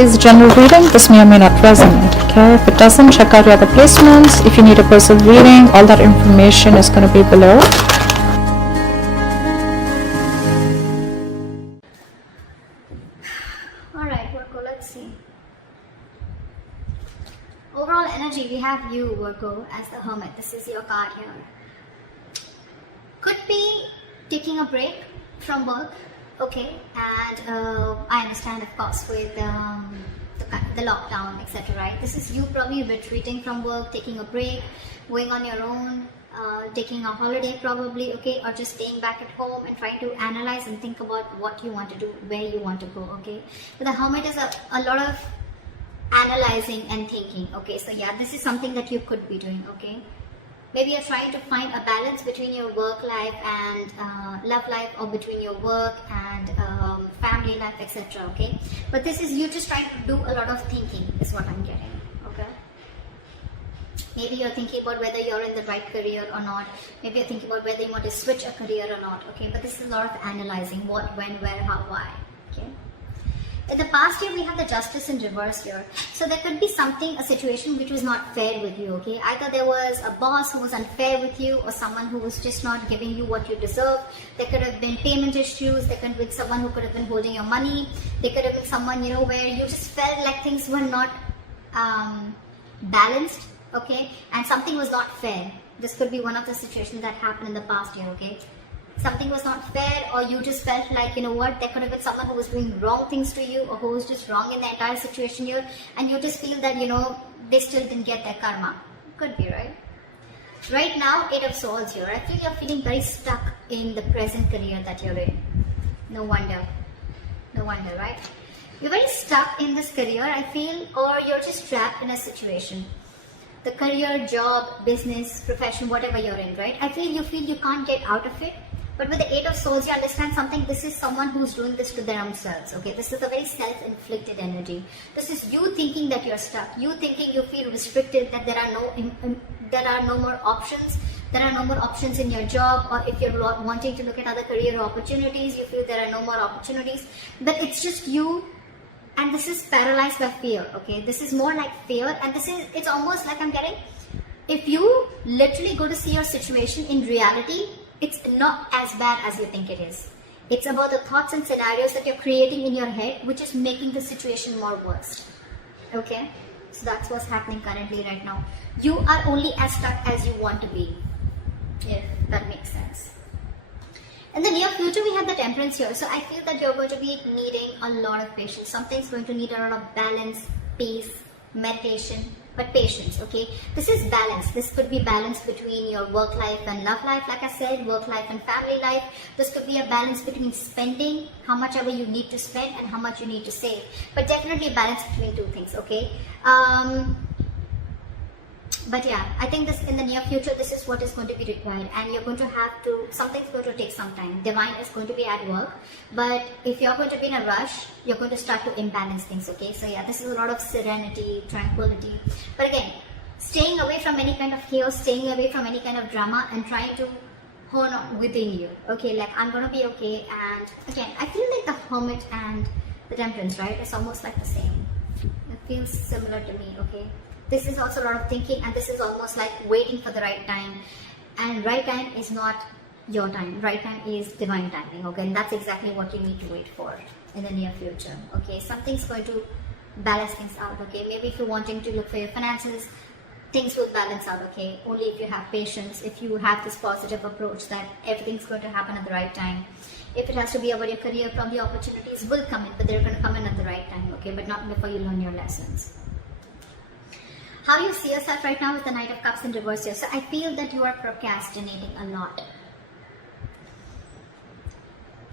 is a general reading. This may or may not resonate. Okay, if it doesn't, check out your other placements. If you need a personal reading, all that information is going to be below. Alright, Virgo, let's see. Overall energy, we have you, Virgo, as the Hermit. This is your card here. Could be taking a break from work, okay, and I understand, of course, with the lockdown, etc., right? This is you probably retreating from work, taking a break, going on your own, taking a holiday probably, okay, or just staying back at home and trying to analyze and think about what you want to do, where you want to go, okay. But the Hermit is a lot of analyzing and thinking, okay. So yeah, this is something that you could be doing, okay. Maybe you're trying to find a balance between your work life and love life, or between your work and family life, etc., okay. But this is you just trying to do a lot of thinking is what I'm getting, okay. Maybe you're thinking about whether you're in the right career or not. Maybe you're thinking about whether you want to switch a career or not, okay. But this is a lot of analyzing what, when, where, how, why, okay. In the past year, we have the Justice in reverse here. So there could be something, a situation which was not fair with you, okay. Either there was a boss who was unfair with you, or someone who was just not giving you what you deserve. There could have been payment issues. There could have been someone who could have been holding your money. There could have been someone, you know, where you just felt like things were not balanced, okay, and something was not fair. This could be one of the situations that happened in the past year, okay. Something was not fair, or you just felt like, you know what, there could have been someone who was doing wrong things to you, or who was just wrong in the entire situation here, and you just feel that, you know, they still didn't get their karma. Could be, right? Right now, 8 of Swords here. I feel you're feeling very stuck in the present career that you're in. No wonder. No wonder, right? You're very stuck in this career, I feel, or you're just trapped in a situation. The career, job, business, profession, whatever you're in, right? I feel you can't get out of it. But with the 8 of Swords, you understand something. This is someone who's doing this to their own selves, okay? This is a very self-inflicted energy. This is you thinking that you're stuck. You thinking you feel restricted, that there are no more options. There are no more options in your job, or if you're wanting to look at other career opportunities, you feel there are no more opportunities. But it's just you, and this is paralyzed by fear, okay? This is more like fear, and it's almost like I'm getting, if you literally go to see your situation in reality, it's not as bad as you think it is. It's about the thoughts and scenarios that you're creating in your head, which is making the situation more worse. Okay? So that's what's happening currently right now. You are only as stuck as you want to be. If that makes sense. In the near future, we have the Temperance here. So I feel that you're going to be needing a lot of patience. Something's going to need a lot of balance, peace, meditation, but patience, okay? This is balance. This could be balance between your work life and love life, like I said, work life and family life. This could be a balance between spending, how much ever you need to spend, and how much you need to save. But definitely balance between two things, okay? But yeah, I think this in the near future, this is what is going to be required, and you're going to have to, something's going to take some time. Divine is going to be at work, but if you're going to be in a rush, you're going to start to imbalance things, okay? So yeah, this is a lot of serenity, tranquility. But again, staying away from any kind of chaos, staying away from any kind of drama, and trying to hone on within you, okay? Like, I'm going to be okay. And again, I feel like the Hermit and the Temperance, right? It's almost like the same. It feels similar to me, okay? This is also a lot of thinking, and this is almost like waiting for the right time. And right time is not your time. Right time is divine timing, okay? And that's exactly what you need to wait for in the near future, okay? Something's going to balance things out, okay? Maybe if you're wanting to look for your finances, things will balance out, okay? Only if you have patience, if you have this positive approach that everything's going to happen at the right time. If it has to be about your career, probably opportunities will come in, but they're going to come in at the right time, okay? But not before you learn your lessons. How you see yourself right now with the Knight of Cups in reverse here. So I feel that you are procrastinating a lot.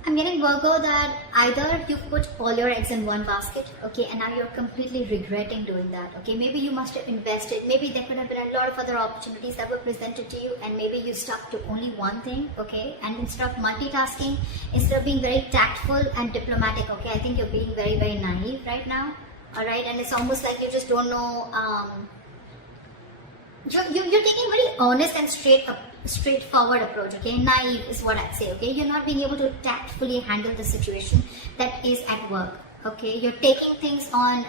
I'm getting, Virgo, that either you put all your eggs in one basket, okay, and now you're completely regretting doing that, okay. Maybe you must have invested, maybe there could have been a lot of other opportunities that were presented to you, and maybe you stuck to only one thing, okay. And instead of multitasking, instead of being very tactful and diplomatic, okay, I think you're being very, very naive right now, alright. And it's almost like you just don't know, you're taking a very honest and straightforward approach, okay? Naive is what I'd say, okay? You're not being able to tactfully handle the situation that is at work, Okay, you're taking things on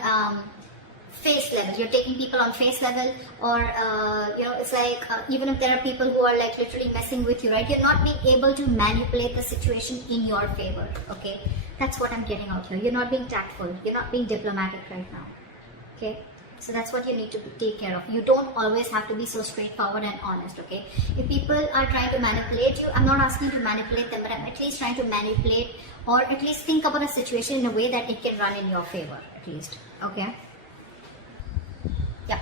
face level. You're taking people on face level, or it's like even if there are people who are like literally messing with you, right? You're not being able to manipulate the situation in your favor. Okay, that's what I'm getting out here. You're not being tactful. You're not being diplomatic right now. Okay. So that's what you need to take care of. You don't always have to be so straightforward and honest, okay? If people are trying to manipulate you, I'm not asking you to manipulate them, but I'm at least trying to manipulate, or at least think about a situation in a way that it can run in your favor, at least, okay? Yeah.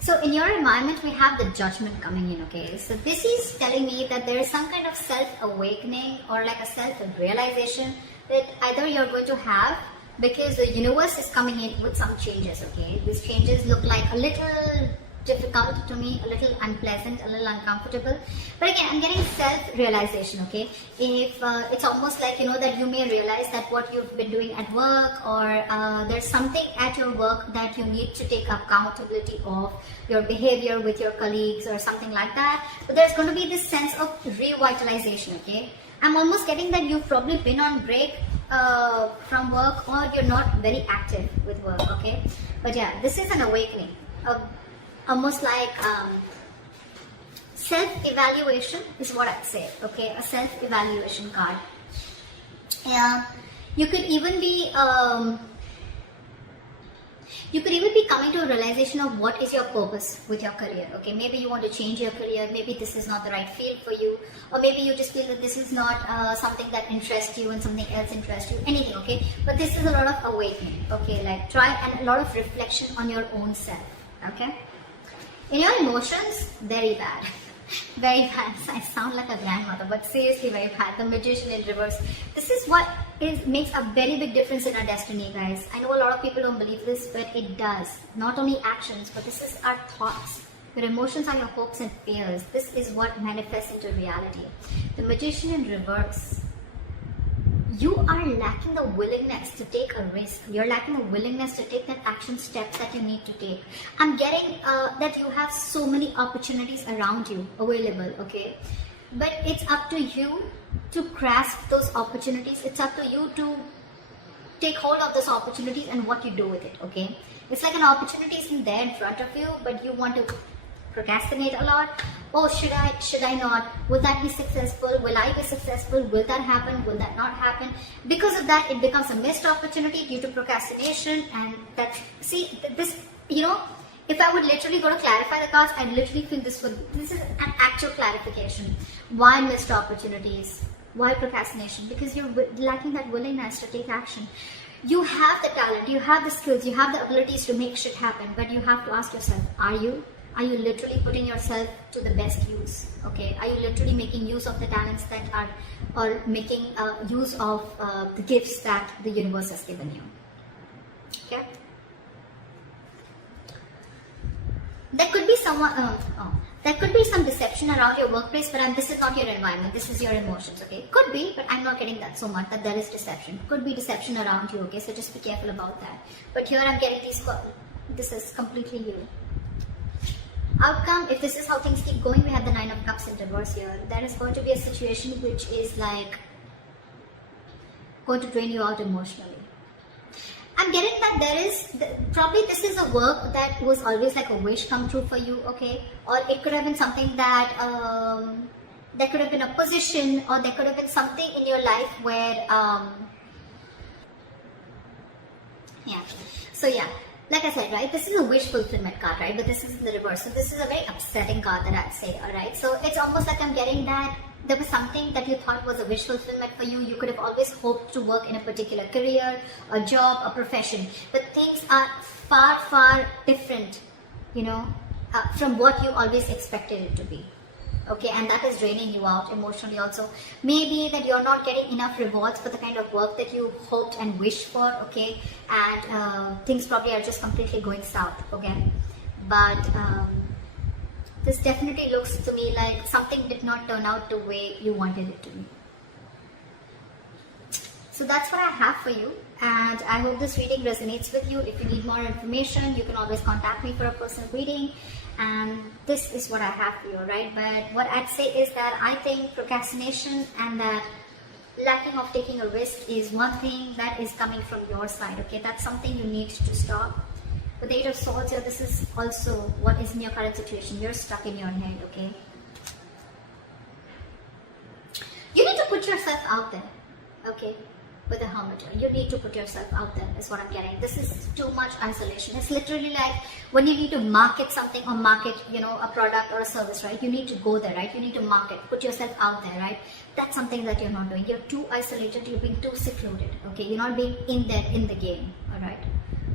So in your environment, we have the Judgment coming in, okay? So this is telling me that there is some kind of self-awakening or like a self-realization that either you're going to have, because the universe is coming in with some changes, okay? These changes look like a little difficult to me, a little unpleasant, a little uncomfortable. But again, I'm getting self-realization, okay? If it's almost like, that you may realize that what you've been doing at work, or there's something at your work that you need to take accountability of, your behavior with your colleagues or something like that. But there's going to be this sense of revitalization, okay? I'm almost getting that you've probably been on break from work, or you're not very active with work, okay? But yeah, this is an awakening, almost like self-evaluation is what I'd say, okay? A self-evaluation card. Yeah, you could even be coming to a realization of what is your purpose with your career, okay? Maybe you want to change your career, maybe this is not the right field for you, or maybe you just feel that this is not something that interests you and something else interests you, anything, okay? But this is a lot of awakening, okay? Like and a lot of reflection on your own self, okay? In your emotions, very bad. Very bad. I sound like a grandmother, but seriously very bad. The Magician in reverse. This is what makes a very big difference in our destiny, guys. I know a lot of people don't believe this, but it does. Not only actions, but this is our thoughts. Your emotions are your hopes and fears. This is what manifests into reality. The Magician in reverse. You are lacking the willingness to take a risk. You're lacking the willingness to take that action step that you need to take. I'm getting that you have so many opportunities around you available, okay? But it's up to you to grasp those opportunities. It's up to you to take hold of those opportunities and what you do with it, okay? It's like an opportunity isn't there in front of you, but you want to procrastinate a lot. Oh, should I not? Will that be successful? Will I be successful? Will that happen? Will that not happen? Because of that, it becomes a missed opportunity due to procrastination. And if I would literally go to clarify the cards, I literally feel this is an actual clarification. Why missed opportunities? Why procrastination? Because you're lacking that willingness to take action. You have the talent, you have the skills, you have the abilities to make shit happen, but you have to ask yourself, are you literally putting yourself to the best use? Okay, are you literally making use of the talents that are, or making use of the gifts that the universe has given you? Okay, there could be there could be some deception around your workplace, but this is not your environment, this is your emotions, okay? Could be, but I'm not getting that so much, that there is deception. Could be deception around you, okay? So just be careful about that. But here I'm getting this is completely you. Outcome, if this is how things keep going, we have the Nine of Cups in reverse here. There is going to be a situation which is like going to drain you out emotionally. I'm getting that there is, probably this is a work that was always like a wish come true for you, okay? Or it could have been something that, there could have been a position, or there could have been something in your life where, yeah. So yeah, like I said, right, this is a wish fulfillment card, right? But this is in the reverse. So this is a very upsetting card that I'd say, alright? So it's almost like I'm getting that there was something that you thought was a wish fulfillment for you. You could have always hoped to work in a particular career, a job, a profession. But things are far, far different, from what you always expected it to be. Okay, and that is draining you out emotionally also. Maybe that you're not getting enough rewards for the kind of work that you hoped and wished for, okay? And things probably are just completely going south, okay? But this definitely looks to me like something did not turn out the way you wanted it to be. So that's what I have for you, and I hope this reading resonates with you. If you need more information, you can always contact me for a personal reading. And this is what I have for you, right? But what I'd say is that I think procrastination and that lacking of taking a risk is one thing that is coming from your side, okay? That's something you need to stop. With the Eight of Swords here, this is also what is in your current situation. You're stuck in your head, okay? You need to put yourself out there, okay? With the Hermit here, you need to put yourself out there is what I'm getting. This is too much isolation. It's literally like when you need to market something or market, you know, a product or a service, right? You need to go there, right? You need to market, put yourself out there, right? That's something that you're not doing. You're too isolated, you're being too secluded, okay? You're not being in there in the game, all right?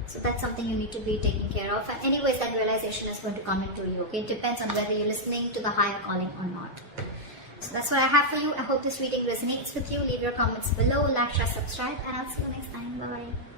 So that's something you need to be taking care of. And anyways, that realization is going to come into you, okay? It depends on whether you're listening to the higher calling or not. So that's what I have for you. I hope this reading resonates with you. Leave your comments below, like, share, subscribe, and I'll see you next time. Bye-bye.